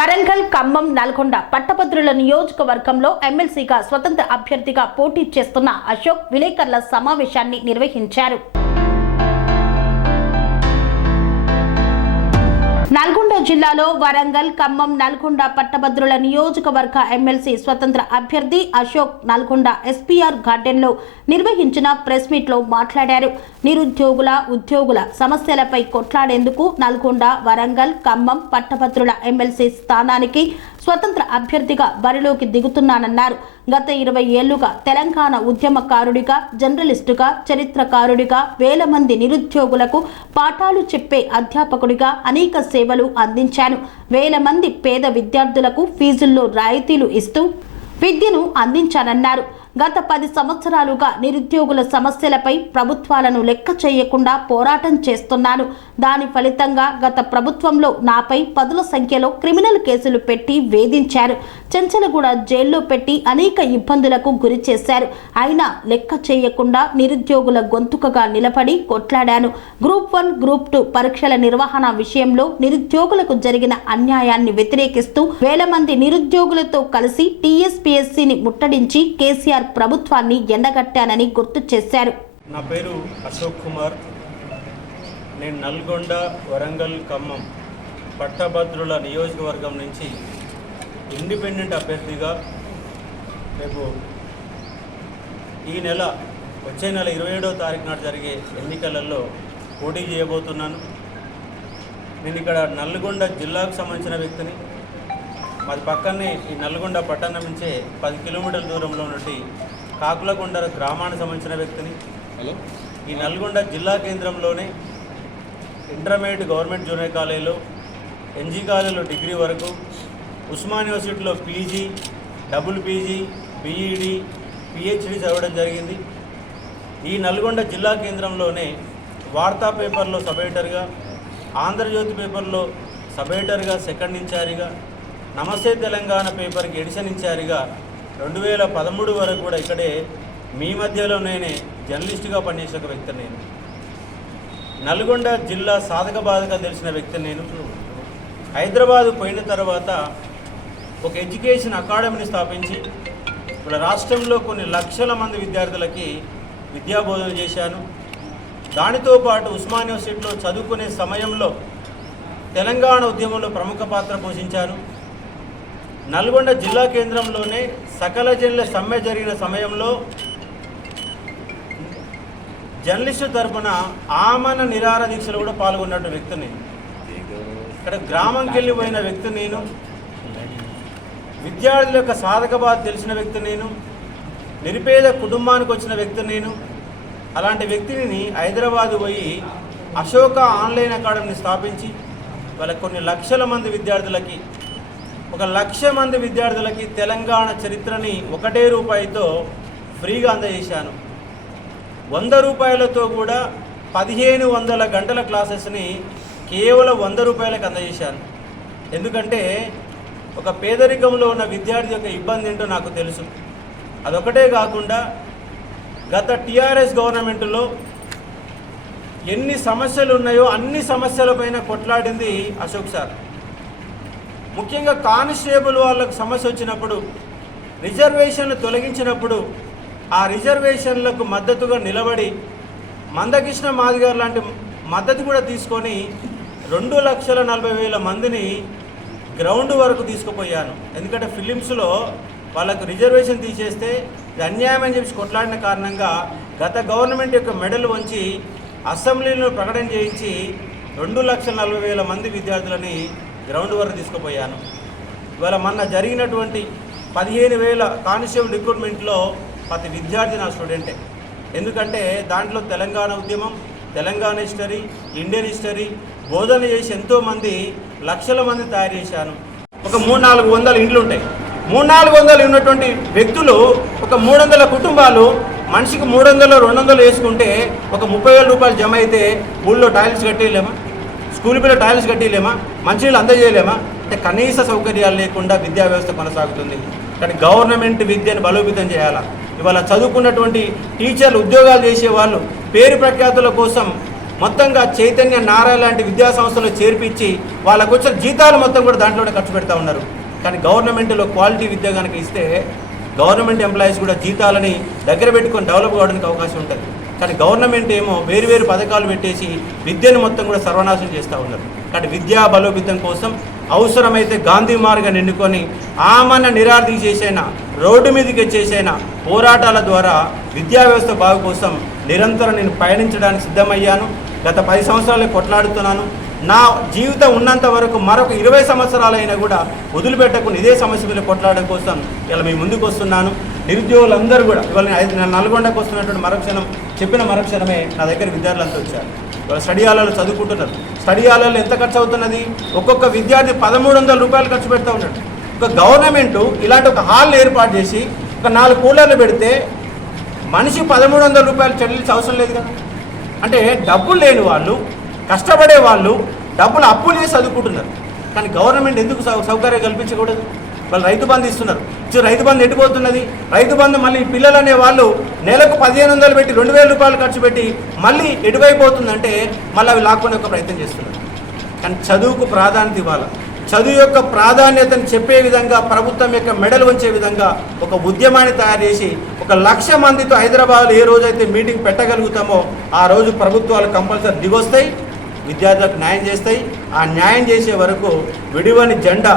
వరంగల్ ఖమ్మం నల్గొండ పట్టభద్రుల నియోజకవర్గంలో ఎమ్మెల్సీగా స్వతంత్ర అభ్యర్థిగా పోటీ చేస్తున్న అశోక్ విలేకరుల సమావేశాన్ని నిర్వహించారు. నల్గొండ జిల్లాలో వరంగల్ ఖమ్మం నల్గొండ పట్టభద్రుల నియోజకవర్గ ఎమ్మెల్సీ స్వతంత్ర అభ్యర్థి అశోక్ నల్గొండ ఎస్పీఆర్ గార్డెన్లో నిర్వహించిన ప్రెస్ మీట్లో మాట్లాడారు. నిరుద్యోగుల ఉద్యోగుల సమస్యలపై కొట్లాడేందుకు నల్గొండ వరంగల్ ఖమ్మం పట్టభద్రుల ఎమ్మెల్సీ స్థానానికి స్వతంత్ర అభ్యర్థిగా బరిలోకి దిగుతున్నానన్నారు. గత ఇరవై ఏళ్ళుగా తెలంగాణ ఉద్యమకారుడిగా జర్నలిస్టుగా చరిత్రకారుడిగా వేల మంది నిరుద్యోగులకు పాఠాలు చెప్పే అధ్యాపకుడిగా అనేక సేవలు అందించాను. వేల మంది పేద విద్యార్థులకు ఫీజుల్లో రాయితీలు ఇస్తూ విద్యను అందించానన్నారు. గత పది సంవత్సరాలుగా నిరుద్యోగుల సమస్యలపై ప్రభుత్వాలను లెక్క చేయకుండా పోరాటం చేస్తున్నాను దాని ఫలితంగా గత ప్రభుత్వంలో నాపై పదుల సంఖ్యలో క్రిమినల్ కేసులు పెట్టి వేధించారు. చెంచలగూడ జైల్లో పెట్టి అనేక ఇబ్బందులకు గురి చేశారు. అయినా లెక్క చేయకుండా నిరుద్యోగుల గొంతుకగా నిలబడి కొట్లాడాను గ్రూప్ వన్ గ్రూప్ టూ పరీక్షల నిర్వహణ విషయంలో నిరుద్యోగులకు జరిగిన అన్యాయాన్ని వ్యతిరేకిస్తూ వేల మంది నిరుద్యోగులతో కలిసి టీఎస్పీఎస్సీని ముట్టడించి కేసీఆర్ ప్రభుత్వాన్ని ఎండగట్టానని గుర్తు చేశారు. నా పేరు అశోక్ కుమార్. నేను నల్గొండ వరంగల్ ఖమ్మం పట్టభద్రుల నియోజకవర్గం నుంచి ఇండిపెండెంట్ అభ్యర్థిగా రేపు ఈ నెల వచ్చే నెల ఇరవై ఏడవ తారీఖు నాడు జరిగే ఎన్నికలలో పోటీ చేయబోతున్నాను. నేను ఇక్కడ నల్గొండ జిల్లాకు సంబంధించిన వ్యక్తిని మాది పక్కనే ఈ నల్గొండ పట్టణం నుంచే పది కిలోమీటర్ల దూరంలో ఉన్నటి కాకులకొండ గ్రామానికి సంబంధించిన వ్యక్తిని హలో. ఈ నల్గొండ జిల్లా కేంద్రంలోనే ఇంటర్మీడియట్ గవర్నమెంట్ జూనియర్ కాలేజీలో ఎన్జీ కాలేజీలో డిగ్రీ వరకు ఉస్మాన్ యూనివర్సిటీలో PG double PG BEd PhD చదవడం జరిగింది. ఈ నల్గొండ జిల్లా కేంద్రంలోనే వార్తా పేపర్లో సబ్ ఎడిటర్గా ఆంధ్రజ్యోతి పేపర్లో సబ్ ఎడిటర్గా సెకండ్ ఇన్ఛారిగా నమస్తే తెలంగాణ పేపర్కి ఎడిషన్ ఇన్ఛారిగా రెండు వేల పదమూడు వరకు కూడా ఇక్కడే మీ మధ్యలో నేనే జర్నలిస్టుగా పనిచేసే ఒక వ్యక్తి నేను. నల్గొండ జిల్లా సాధక బాధక తెలిసిన వ్యక్తి నేను. హైదరాబాద్ పోయిన తర్వాత ఒక ఎడ్యుకేషన్ అకాడమీని స్థాపించి ఇప్పుడు రాష్ట్రంలో కొన్ని లక్షల మంది విద్యార్థులకి విద్యాబోధన చేశాను. దానితో పాటు ఉస్మాన్ యూనివర్సిటీలో చదువుకునే సమయంలో తెలంగాణ ఉద్యమంలో ప్రముఖ పాత్ర పోషించాను. నల్గొండ జిల్లా కేంద్రంలోనే సకల జనుల సమ్మె జరిగిన సమయంలో జర్నలిస్టు తరపున ఆమన నిరార దీక్షలు కూడా పాల్గొన్నట్టు వ్యక్తిని. ఇక్కడ గ్రామంకి వెళ్ళిపోయిన వ్యక్తి నేను విద్యార్థుల యొక్క సాధక బాధ తెలిసిన వ్యక్తి నేను నిరుపేద కుటుంబానికి వచ్చిన వ్యక్తి నేను అలాంటి వ్యక్తిని హైదరాబాద్ పోయి అశోక ఆన్లైన్ అకాడమీని స్థాపించి వాళ్ళ కొన్ని లక్షల మంది విద్యార్థులకి ఒక లక్ష మంది విద్యార్థులకి తెలంగాణ చరిత్రని ఒకటే రూపాయితో ఫ్రీగా అందజేశాను. వంద రూపాయలతో కూడా పదిహేను వందల గంటల క్లాసెస్ని కేవలం వంద రూపాయలకు అందజేశాను. ఎందుకంటే ఒక పేదరికంలో ఉన్న విద్యార్థి యొక్క ఇబ్బంది ఏంటో నాకు తెలుసు. అదొకటే కాకుండా గత టీఆర్ఎస్ గవర్నమెంట్లో ఎన్ని సమస్యలు ఉన్నాయో అన్ని సమస్యలపైన కొట్లాడింది అశోక్ సార్. ముఖ్యంగా కానిస్టేబుల్ వాళ్ళకు సమస్య వచ్చినప్పుడు రిజర్వేషన్లు తొలగించినప్పుడు ఆ రిజర్వేషన్లకు మద్దతుగా నిలబడి మందకృష్ణ మాదిగారు లాంటి మద్దతు కూడా తీసుకొని రెండు లక్షల నలభై వేల మందిని గ్రౌండ్ వరకు తీసుకుపోయాను ఎందుకంటే ఫిలిమ్స్లో వాళ్ళకు రిజర్వేషన్ తీసేస్తే అన్యాయం అని చెప్పి కొట్లాడిన కారణంగా గత గవర్నమెంట్ యొక్క మెడల్ వంచి అసెంబ్లీలో ప్రకటన చేయించి రెండు లక్షల నలభై వేల మంది విద్యార్థులని గ్రౌండ్ వరకు తీసుకుపోయాను. ఇవాళ మొన్న జరిగినటువంటి పదిహేను వేల కానిస్టేబుల్ రిక్రూట్మెంట్లో ప్రతి విద్యార్థి నా స్టూడెంటే ఎందుకంటే దాంట్లో తెలంగాణ ఉద్యమం తెలంగాణ హిస్టరీ ఇండియన్ హిస్టరీ బోధన చేసి ఎంతోమంది లక్షల మంది తయారు చేశాను. ఒక మూడు నాలుగు వందల ఇండ్లు ఉంటాయి. మూడు నాలుగు వందలు ఉన్నటువంటి వ్యక్తులు ఒక మూడు వందల కుటుంబాలు మనిషికి మూడు వందలు రెండు వందలు వేసుకుంటే ఒక ముప్పై వేల రూపాయలు జమ అయితే ఊళ్ళో టాయిల్స్ కట్టేయలేమా? స్కూల్ పిల్లలు టాయిల్స్ కట్టేయలేమా? మంచినీళ్ళు అందజేయలేమా? అంటే కనీస సౌకర్యాలు లేకుండా విద్యా వ్యవస్థ కొనసాగుతుంది. కానీ గవర్నమెంట్ విద్యను బలోపేతం చేయాలా? ఇవాళ చదువుకున్నటువంటి టీచర్లు ఉద్యోగాలు చేసే వాళ్ళు పేరు ప్రఖ్యాతుల కోసం మొత్తంగా చైతన్య నారాయణ లాంటి విద్యా సంస్థలు చేర్పించి వాళ్ళకు వచ్చిన జీతాలు మొత్తం కూడా దాంట్లోనే ఖర్చు పెడతా ఉన్నారు. కానీ గవర్నమెంట్లో క్వాలిటీ విద్య కనుక ఇస్తే గవర్నమెంట్ ఎంప్లాయీస్ కూడా జీతాలని దగ్గర పెట్టుకొని డెవలప్ కావడానికి అవకాశం ఉంటుంది. కానీ గవర్నమెంట్ ఏమో వేరు వేరు పథకాలు పెట్టేసి విద్యను మొత్తం కూడా సర్వనాశనం చేస్తూ ఉన్నారు. కానీ విద్యా బలోపేతం కోసం అవసరమైతే గాంధీ మార్గం ఎన్నుకొని ఆమన్న నిరార్థి చేసైనా రోడ్డు మీదకి వచ్చేసైనా పోరాటాల ద్వారా విద్యా వ్యవస్థ బాగు కోసం నిరంతరం నేను పయనించడానికి సిద్ధమయ్యాను. గత పది సంవత్సరాలే కొట్లాడుతున్నాను. నా జీవితం ఉన్నంత వరకు మరొక ఇరవై సంవత్సరాలైనా కూడా వదిలిపెట్టకుండా ఇదే సమస్య మీద కొట్లాడడం కోసం ఇలా మీ ముందుకు వస్తున్నాను. నిరుద్యోగులందరూ కూడా ఇవాళ ఐదు- నల్గొండకు వస్తున్నటువంటి మరక్షణం చెప్పిన మరక్షణమే నా దగ్గర విద్యార్థులంతా వచ్చారు. ఇవాళ స్టడీ హాలలో చదువుకుంటున్నారు. స్టడీ హాలలో ఎంత ఖర్చు అవుతున్నది? ఒక్కొక్క విద్యార్థి పదమూడు వందల రూపాయలు ఖర్చు పెడతా ఉన్నాడు. ఒక గవర్నమెంట్ ఇలాంటి ఒక హాల్ని ఏర్పాటు చేసి ఒక నాలుగు కూలర్లు పెడితే మనిషి పదమూడు వందల రూపాయలు చెల్లించే అవసరం లేదు కదా? అంటే డబ్బులు లేని వాళ్ళు కష్టపడే వాళ్ళు డబ్బులు అప్పులు చేసి చదువుకుంటున్నారు. కానీ గవర్నమెంట్ ఎందుకు సౌ సౌకర్యం కల్పించకూడదు? వాళ్ళు రైతు బంధు ఇస్తున్నారు. ఇచ్చి రైతు బంధు ఎటుపోతున్నది రైతు బంధు మళ్ళీ పిల్లలు అనే వాళ్ళు నెలకు పదిహేను వందలు పెట్టి రెండు వేల రూపాయలు ఖర్చు పెట్టి మళ్ళీ ఎటువైపోతుందంటే మళ్ళీ అవి లాక్కునే ఒక ప్రయత్నం చేస్తున్నారు. కానీ చదువుకు ప్రాధాన్యత ఇవ్వాలి? చదువు యొక్క ప్రాధాన్యతను చెప్పే విధంగా ప్రభుత్వం యొక్క మెడలు వంచే విధంగా ఒక ఉద్యమాన్ని తయారు చేసి ఒక లక్ష మందితో హైదరాబాద్లో ఏ రోజైతే మీటింగ్ పెట్టగలుగుతామో ఆ రోజు ప్రభుత్వాలు కంపల్సరీ దిగొస్తాయి విద్యార్థులకు న్యాయం చేస్తాయి. ఆ న్యాయం చేసే వరకు విడివని జెండా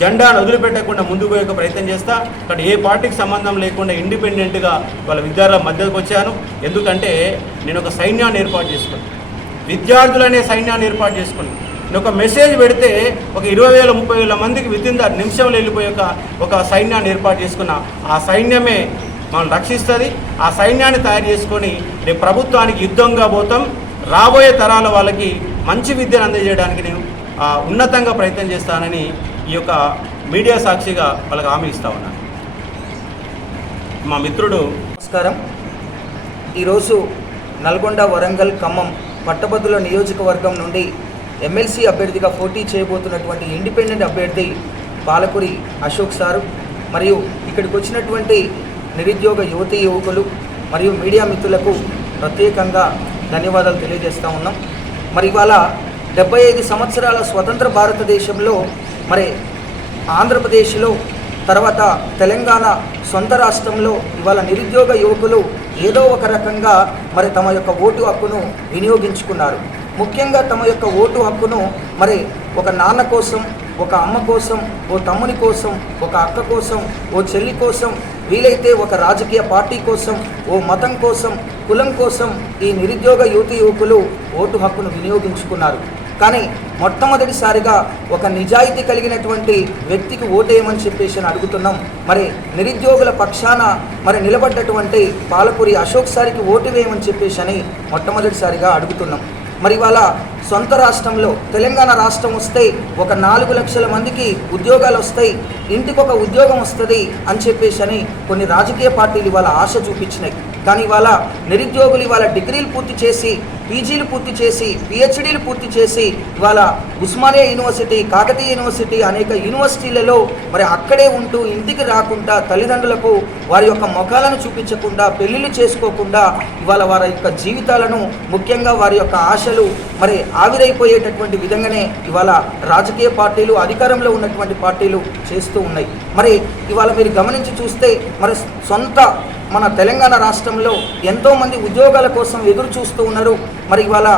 జెండాను వదిలిపెట్టకుండా ముందుకు పోయే ప్రయత్నం చేస్తా. అక్కడ ఏ పార్టీకి సంబంధం లేకుండా ఇండిపెండెంట్గా వాళ్ళ విద్యార్థుల మధ్యకు వచ్చాను. ఎందుకంటే నేను ఒక సైన్యాన్ని ఏర్పాటు చేసుకున్నాను. విద్యార్థులనే సైన్యాన్ని ఏర్పాటు చేసుకుని నేను ఒక మెసేజ్ పెడితే ఒక ఇరవై వేల ముప్పై వేల మందికి వితిన్ ద నిమిషంలో వెళ్ళిపోయే ఒక సైన్యాన్ని ఏర్పాటు చేసుకున్న ఆ సైన్యమే మనం రక్షిస్తుంది. ఆ సైన్యాన్ని తయారు చేసుకొని రేపు ప్రభుత్వానికి యుద్ధంగా పోతాం. రాబోయే తరాల వాళ్ళకి మంచి విద్యను అందజేయడానికి నేను ఉన్నతంగా ప్రయత్నం చేస్తానని ఈ యొక్క మీడియా సాక్షిగా వాళ్ళకి హామీ ఇస్తా ఉన్నాను మా మిత్రుడు నమస్కారం. ఈరోజు నల్గొండ వరంగల్ ఖమ్మం పట్టభద్రుల నియోజకవర్గం నుండి ఎమ్మెల్సీ అభ్యర్థిగా పోటీ చేయబోతున్నటువంటి ఇండిపెండెంట్ అభ్యర్థి పాలకురి అశోక్ సారు మరియు ఇక్కడికి వచ్చినటువంటి నిరుద్యోగ యువతీ యువకులు మరియు మీడియా మిత్రులకు ప్రత్యేకంగా ధన్యవాదాలు తెలియజేస్తూ ఉన్నాం. మరి ఇవాళ డెబ్బై ఐదు సంవత్సరాల స్వతంత్ర భారతదేశంలో మరి ఆంధ్రప్రదేశ్లో తర్వాత తెలంగాణ సొంత రాష్ట్రంలో ఇవాళ నిరుద్యోగ యువకులు ఏదో ఒక రకంగా మరి తమ యొక్క ఓటు హక్కును వినియోగించుకున్నారు. ముఖ్యంగా తమ యొక్క ఓటు హక్కును మరి ఒక నాన్న కోసం ఒక అమ్మ కోసం ఓ తమ్ముని కోసం ఒక అక్క కోసం ఓ చెల్లి కోసం వీలైతే ఒక రాజకీయ పార్టీ కోసం ఓ మతం కోసం కులం కోసం ఈ నిరుద్యోగ యువతి యువకులు ఓటు హక్కును వినియోగించుకున్నారు. కానీ మొట్టమొదటిసారిగా ఒక నిజాయితీ కలిగినటువంటి వ్యక్తికి ఓటేయమని చెప్పేసి అని అడుగుతున్నాం. మరి నిరుద్యోగుల పక్షాన మరి నిలబడ్డటువంటి పాలపూరి అశోక్ సారికి ఓటు వేయమని చెప్పేసి అని మొట్టమొదటిసారిగా అడుగుతున్నాం. మరి ఇవాళ సొంత రాష్ట్రంలో తెలంగాణ రాష్ట్రం వస్తే ఒక నాలుగు లక్షల మందికి ఉద్యోగాలు వస్తాయి ఇంటికి ఒక ఉద్యోగం వస్తుంది అని చెప్పేసి అని కొన్ని రాజకీయ పార్టీలు ఇవాళ ఆశ చూపించినాయి. కానీ ఇవాళ నిరుద్యోగులు ఇవాళ డిగ్రీలు పూర్తి చేసి పీజీలు పూర్తి చేసి పిహెచ్డీలు పూర్తి చేసి ఇవాళ ఉస్మానియా యూనివర్సిటీ కాకతీయ యూనివర్సిటీ అనేక యూనివర్సిటీలలో మరి అక్కడే ఉంటూ ఇంటికి రాకుండా తల్లిదండ్రులకు వారి యొక్క ముఖాలను చూపించకుండా పెళ్ళిళ్ళు చేసుకోకుండా ఇవాళ వారి యొక్క జీవితాలను ముఖ్యంగా వారి యొక్క ఆశలు మరి ఆవిరైపోయేటటువంటి విధంగానే ఇవాళ రాజకీయ పార్టీలు అధికారంలో ఉన్నటువంటి పార్టీలు చేస్తూ ఉన్నాయి. మరి ఇవాళ మీరు గమనించి చూస్తే మరి సొంత మన తెలంగాణ రాష్ట్రంలో ఎంతోమంది ఉద్యోగాల కోసం ఎదురు చూస్తూ ఉన్నారు. మరి ఇవాళ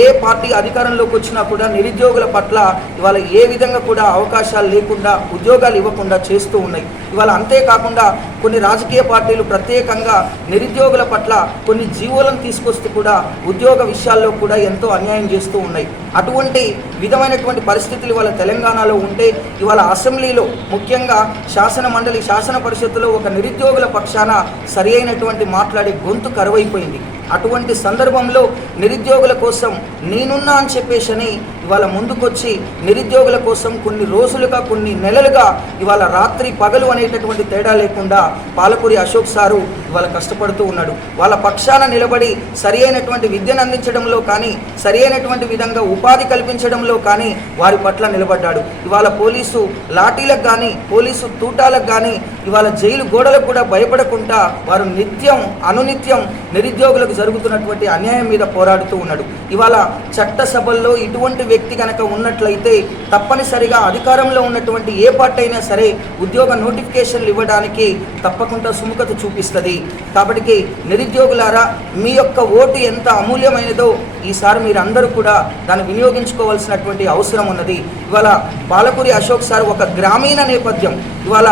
ఏ పార్టీ అధికారంలోకి వచ్చినా కూడా నిరుద్యోగుల పట్ల ఇవాళ ఏ విధంగా కూడా అవకాశాలు లేకుండా ఉద్యోగాలు ఇవ్వకుండా చేస్తూ ఉన్నాయి. ఇవాళ అంతేకాకుండా కొన్ని రాజకీయ పార్టీలు ప్రత్యేకంగా నిరుద్యోగుల పట్ల కొన్ని జీవోలను తీసుకొస్తూ కూడా ఉద్యోగ విషయాల్లో కూడా ఎంతో అన్యాయం చేస్తూ ఉన్నాయి. అటువంటి విధమైనటువంటి పరిస్థితులు ఇవాళ తెలంగాణలో ఉంటే ఇవాళ అసెంబ్లీలో ముఖ్యంగా శాసన మండలి శాసన పరిషత్తులో ఒక నిరుద్యోగుల పక్షాన సరి అయినటువంటి మాట్లాడే గొంతు కరువైపోయింది. అటువంటి సందర్భంలో నిరు నిరుద్యోగుల కోసం నేనున్నా అని చెప్పేసి అని ఇవాళ ముందుకొచ్చి నిరుద్యోగుల కోసం కొన్ని రోజులుగా కొన్ని నెలలుగా ఇవాళ రాత్రి పగలు అనేటటువంటి తేడా లేకుండా పాలపూరి అశోక్ సారు ఇవాళ కష్టపడుతూ ఉన్నాడు. వాళ్ళ పక్షాన నిలబడి సరి అయినటువంటి విద్యను అందించడంలో కానీ సరి అయినటువంటి విధంగా ఉపాధి కల్పించడంలో కానీ వారి పట్ల నిలబడ్డాడు. ఇవాళ పోలీసు లాఠీలకు కానీ పోలీసు తూటాలకు కానీ ఇవాళ జైలు గోడలకు కూడా భయపడకుండా వారు నిత్యం అనునిత్యం నిరుద్యోగులకు జరుగుతున్నటువంటి అన్యాయం మీద పోరాడుతూ ఉన్నాడు. ఇవాళ చట్టసభల్లో ఇటువంటి వ్యక్తి కనుక ఉన్నట్లయితే తప్పనిసరిగా అధికారంలో ఉన్నటువంటి ఏ పార్టీ అయినా సరే ఉద్యోగ నోటిఫికేషన్లు ఇవ్వడానికి తప్పకుండా సుముఖత చూపిస్తుంది. కాబట్టి నిరుద్యోగులారా మీ యొక్క ఓటు ఎంత అమూల్యమైనదో ఈసారి మీరు అందరూ కూడా దాన్ని వినియోగించుకోవాల్సినటువంటి అవసరం ఉన్నది. ఇవాళ పాలకూరి అశోక్ సార్ ఒక గ్రామీణ నేపథ్యం. ఇవాళ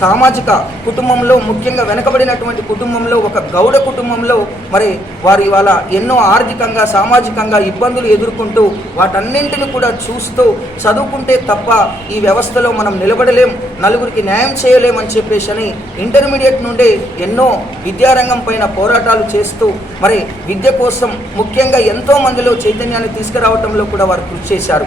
సామాజిక కుటుంబంలో ముఖ్యంగా వెనకబడినటువంటి కుటుంబంలో ఒక గౌడ కుటుంబంలో మరి వారు ఇవాళ ఎన్నో ఆర్థికంగా సామాజికంగా ఇబ్బందులు ఎదుర్కొంటూ వాటన్నింటిని కూడా చూస్తూ చదువుకుంటే తప్ప ఈ వ్యవస్థలో మనం నిలబడలేం నలుగురికి న్యాయం చేయలేం అని చెప్పేసి అని ఇంటర్మీడియట్ నుండి ఎన్నో విద్యారంగం పైన పోరాటాలు చేస్తూ మరి విద్య కోసం ముఖ్యంగా ఎంతో మందిలో చైతన్యాన్ని తీసుకురావటంలో కూడా వారు కృషి చేశారు.